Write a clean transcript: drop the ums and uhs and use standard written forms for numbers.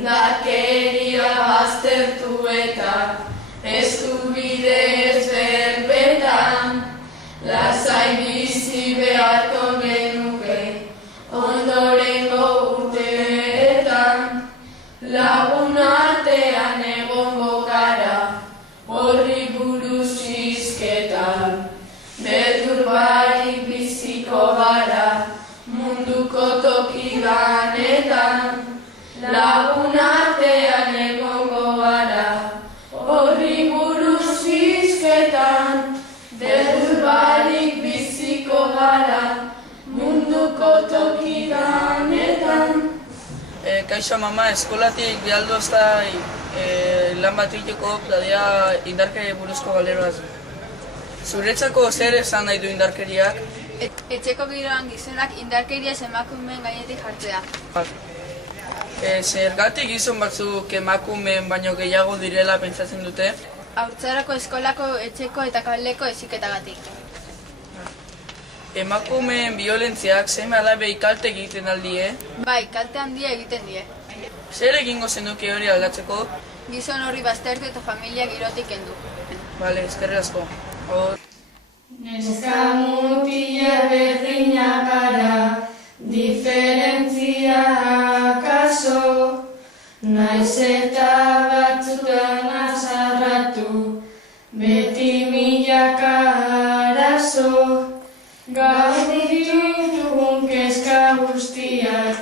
indarkeria baztertu eta eskubide ezberbetan, lasai bizi beharko genuke ondorengo urteetan, lagun artean egongo gara horri buruz hizketan, beldur barik biziko gara munduko tokidanetan, lagun artean egongo gara horri buruz hizketan, beldur barik biziko gara munduko tokidanetan. Kaixo mama, eskolatik bialdu hasta lan bat egiteko dadea indarkeria buruzko galeroaz. Zuretzako zer esan nahi du indarkeriak? Etxeko giroan gizonak indarkeria emakumeen gainetik jartzea. Zergatik gizon batzuk emakumeen baino gehiago direla pentsatzen dute? Haurtzaroko eskolako, etxeko eta kaleko heziketagatik. Emakumeen biolentziak seme alabei kalte egiten aldie? Bai, kalte handia egiten die. Zer egingo zenuke hori aldatzeko? Gizon horri baztertu eta familia girotik kendu. Bale, eskerrik asko. Neska mutila berdinak gara, diferentzia akaso, naiz eta batzutan azarratu, beti milaka arazo, gaur ditugun kezka guztiak,